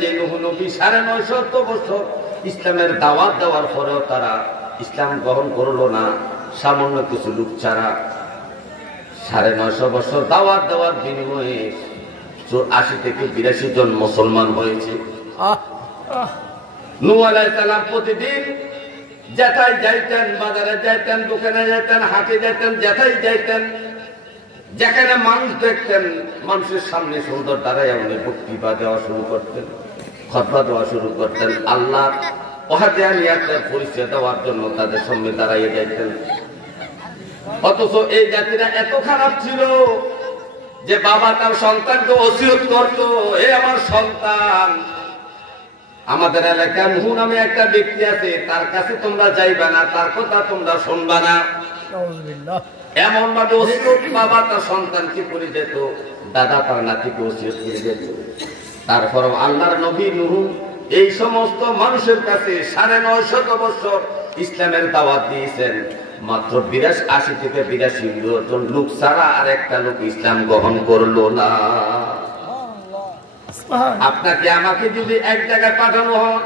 যে নূহ নবী ৯৫০ বছর ইসলামের দাওয়াত দেওয়ার পরেও তারা ইসলাম গ্রহণ করলো না, সামান্য কিছু লোক ছাড়া ৯৫০ বছর দাওয়াত দেওয়ার বিনিময়ে ৮০ থেকে ৮২ জন মুসলমান হয়েছে। নূহ আলাইহিস সালাম প্রতিদিন যেথায় যাইতেন, বাজারে যাইতেন, দোকানে যাইতেন, হাটে যাইতেন, যেথায় যাইতেন, যেখানে মানুষ দেখতেন মানুষের সামনে সুন্দর দাঁড়ায় উনি বক্তৃতা দেওয়া শুরু করতেন, খুতবা দেওয়া শুরু করতেন, আল্লাহ ওয়াহদানিয়াতের পরিচয় দেওয়ার জন্য তাদের সামনে দাঁড়াইয়ে যাইতেন। অথচ এই জাতিরা এত খারাপ ছিল যে বাবা তার সন্তানকে ওসিয়ত করত, এ আমার সন্তান, আমাদের এলাকায় নূহ নামে একটা ব্যক্তি আছে, তার কাছে তোমরা যাইবা না, তার কথা তোমরা শুনবা না। এমন ভাবে ওসিয়ত বাবা তার সন্তানকে করে যেত, দাদা তার নাতিকে ওসিয়ত করে যেত। তারপর আল্লাহর নবী নূহ এই সমস্ত মানুষের কাছে ৯৫০ বছর ইসলামের দাওয়াত দিয়েছেন। মাত্র ৮০ থেকে ৮২ জন লোক ছাড়া আর একটা লোক ইসলাম গ্রহণ করলো না। আপনাকে আমাকে যদি এক জায়গায় পাঠানো হয়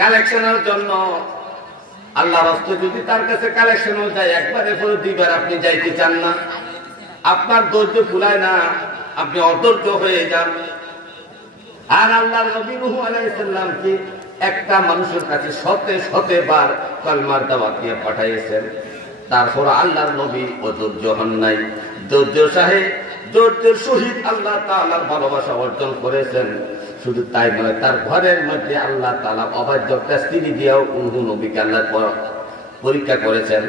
কালেকশনের জন্য, আল্লাহ রাস্তায় যদি তার কাছে কালেকশন যায়, একবারে পরে দুইবার আপনি যাইতে চান না, আপনার ধৈর্য ফুলায় না, আপনি অধৈর্য হয়ে যান। আর আল্লাহর নবী নূহ আলাইহিস সালামকে একটা মানুষের কাছে শতে বার কালেমার দাওয়াত দিয়ে পাঠাইছেন। তারপর আল্লাহর নবী অধৈর্য হন নাই, ধৈর্যের সহিত আল্লাহ তাআলার ভালোবাসা অর্জন করেছেন। শুধু তাই নয়, তার ঘরের মধ্যে আল্লাহ তাআলা অবাধ্য স্ত্রী দিয়েও নূহ নবীকে আল্লাহ পরীক্ষা করেছেন।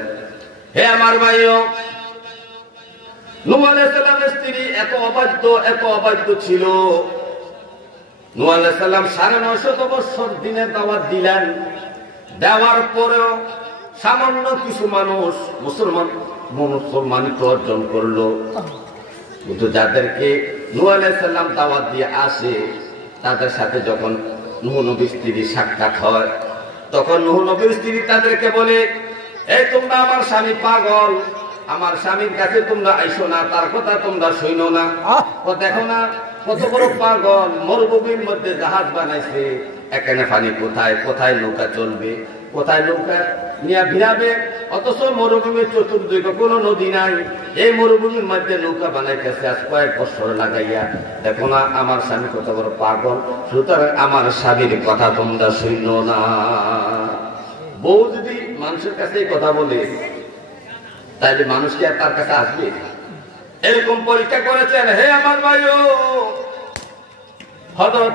হে আমার ভাইও, নূহ আলাইহিস সালামের স্ত্রী এত অবাধ্য ছিল। নূহ আলাইহিস সালাম ৯৫০ বছর দিনের দাওয়াত দিলেন, দেওয়ার পরেও সামান্য কিছু মানুষ মুসলমানিত্ব অর্জন করলো। কিন্তু যাদেরকে নূহ আলাইহিস সালাম দাওয়াত দিয়ে আসে, তাদের সাথে যখন নূহ নবীর স্ত্রী সাক্ষাৎ হয়, তখন নূহ নবীর স্ত্রী তাদেরকে বলে, এই তোমরা আমার স্বামী পাগল, আমার স্বামীর কাছে তোমরা আইসো না, তার কথা তোমরা শুনো না। দেখো না কত বড় পাগল, মরুভূমির মধ্যে জাহাজ বানাইছে, এখানে পানি কোথায় নৌকা চলবে, কোথায় নৌকা নিয়ে ভিড়াবে, অথচ মরুভূমির চতুর্দিকে কোনো নদী নাই, এই মরুভূমির মধ্যে নৌকা বানাইতেছে আজ কয়েক বছর লাগাইয়া। দেখো না আমার স্বামী কত বড় পাগল, সুতরাং আমার স্বামীর কথা তোমরা শুনো না। বউ যদি মানুষের কাছে কথা বলে, তাইলে মানুষ কি আর তার কাছে আসবে? এরকম পরীক্ষা করেছেন। হে আমার ভাইও, হযরত